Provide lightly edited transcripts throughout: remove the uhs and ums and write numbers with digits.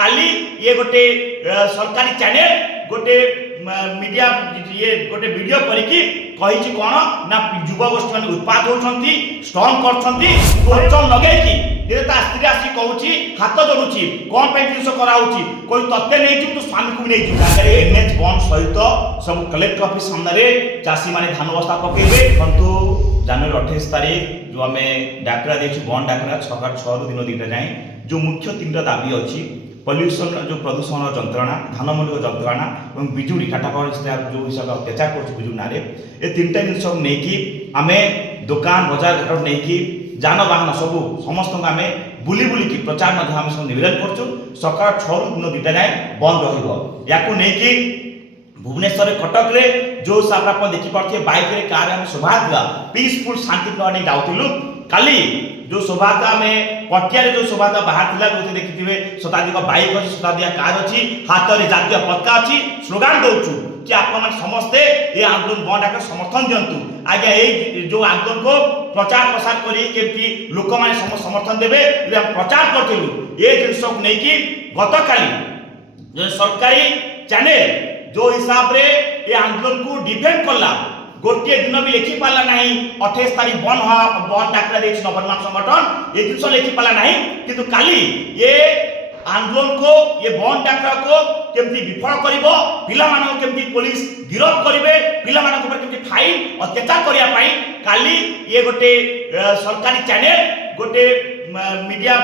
काली ये गोटे सरकारी चैनल गोटे मीडिया ये गोटे वीडियो करिकी कहिछि कोन ना युवा गोष्ठी मान उत्पाद होछंती स्ट्रॉंग करछंती कोचन लगेकी जे ता स्त्री आसी कहूछि हाथ जोडुछि कोन पे जिंस करा होछि कोई तत्ते नै छि तो स्वामी को नै छि ताकरे एनएच बॉन्ड सहित सब कलेक्टर ऑफिस सामने चासी माने धान बस्ता पकेबे परंतु जनवरी 28 तारीख जो हमें डाकरा देछि बॉन्ड डाकरा सकाळ 6 रु दिन 2टा जाय जो मुख्य तीनटा दाबी अछि पॉल्यूशन जो प्रदूषण जंत्रणा धानमूलक जंत्रणा और बिजुली टाटा पावर जो हिसाब से अत्याचार कर बिजु ना ये तीनटा जिन नहीं कि आम दुकान बजार घाट नहीं कि जानवाहन सब समस्त आम बुली बुलिकी प्रचार आम सब निवेदन करूँ सकाळ 6 रु दिन 2टा जाए बंद रही भुवनेश्वर कटक रे जो हिसाब आप देखिपे बाइक रे कार आम शोभा पीसफुल शांति प्रवाह जाऊँ काली जो शोभाता में पटिया जो शोभाता बाहर थिला जो देखिथिबे शताधिक बाइक अछि शताधिक कार अछि हाथ रे जातीय पताका अछि स्लोगान दउछु कि आपण मन समस्ते ए आंदोलन बंद आके समर्थन दियंतु आगे ए जो आंदोलन को प्रचार प्रसार करी केति लोक माने समर्थन देबे हम प्रचार करथिलु ए जिंस नै कि गतकाली जो सरकारी चैनल जो हिसाब रे ए आंदोलन को डिफेंड करला गोटे दिन भी लिखि पाला नहीं 28 तारीख बंद डाकरा देछि नवनिर्माण संगठन ये जिन लिखि पाला नहीं किंतु काली ये आंदोलन को ये बंद डाकरा को केमती विफल करिवो पिला मानको केमती पुलिस गिरफ्त करिवे पिला मानको पर केमती फाइन अत्याचार करिया पई काली ये गोटे सरकारी चैनल गोटे मीडिया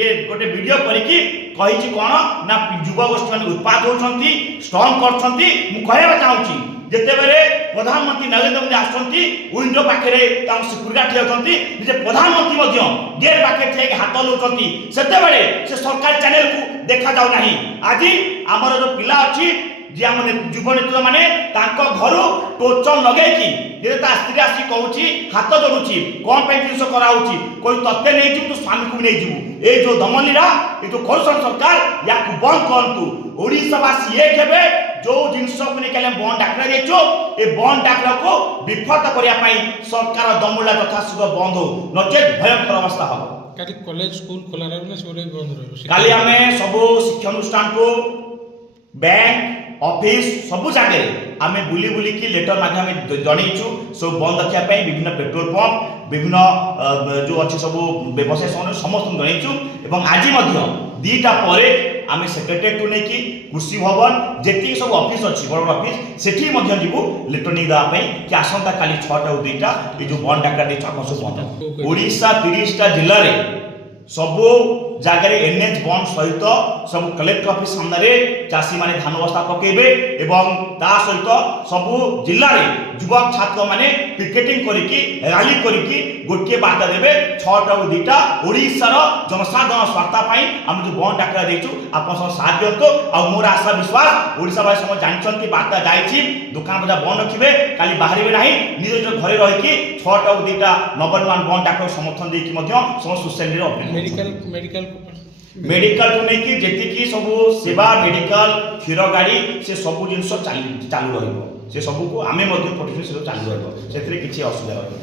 ये गोटे वीडियो करिकी कहिछि कोन ना युवा गोष्ठी मान उत्पाद होछंती स्ट्रॉंग करछंती मु कहबा चाहूची जेते बेले प्रधानमंत्री नरेंद्र मोदी आसछंती विंडो पाखरे ताम सिक्युरिटी ठेउछंती जे प्रधानमंत्री मध्य गेट पाखे ठेक हाथ लोचंती सेते बेले से सरकारी चैनल को देखा जाउ नाही आजि हमर जो पिला अछि जे हम युवा नेतृत्व माने तांको घरु टोचन लगै कि जे ता स्त्री आसी कहूछि हाथ जोडुछि कोन पे जिंस करा होछि कोई तत्ते नै छि तो स्वामी को नै जिवु ए जो दमनलीरा ए जो करसन सरकार या को बंद करंतु ओडिसा वासी एक हेबे जो जिंस को निकले बंद डाकरा देचो ए बंद डाकरा को विफल करिया पई सरकार दमुला यथाशीघ्र बंद हो नचेत भयंकर अवस्था हो काली कॉलेज स्कूल खोला रहबे ना सोरे बंद रहबे काली हमें सब शिक्षा अनुष्ठान को बैंक ऑफिस सब जगह आम बुली बुली की लेटर माध्यम जनईचु सब बंद रखा विभिन्न पेट्रोल पंप विभिन्न जो अच्छे सब व्यवसाय समस्त जनईचु एवं आज 2टा पर आम सेक्रेटेरिएट नहीं कि कृषि भवन जी सब ऑफिस अच्छी बड़ ऑफिस से जीवु लेटर नहीं देवाई कि आसंता काली 6टा 2टा ये जो बंद डाकरा सब बंद ओडिशा 30टा जिले में सबु जगह एनएच बॉन्ड सहित सब कलेक्टर ऑफिस सामने चासी माने धान बस्ता पकेबे एवं ता सहित सबु जिल्ला रे युवक छात्र माने पिकेटिंग करिकी रैली करिकी गोटे बार्ता देबे 6टा 2टा ओडिसा रो जनसाधारण स्वार्थ पई हम जो बॉन्ड डाकरा देछु आपन सब साथ दियंतो आ मोर आशा विश्वास ओडिसा भाई सब जानछन कि बार्ता जाईछि दुकान बजार बंद रखिबे काली बाहरिबे नाही निज घरे रहिकी 6टा 2टा नवनिर्माण बॉन्ड डाकरा समर्थन देकी मध्य सब सोशल मीडिया मेडिकल तो नहीं कि जेति की सब सेवा मेडिकल क्षीर गाड़ी से सब जिनस चालू रहिबो से सब को आमे मध्ये प्रोटेक्शन से चालू रहिबो सेथरे किछि असुविधा रहिबो।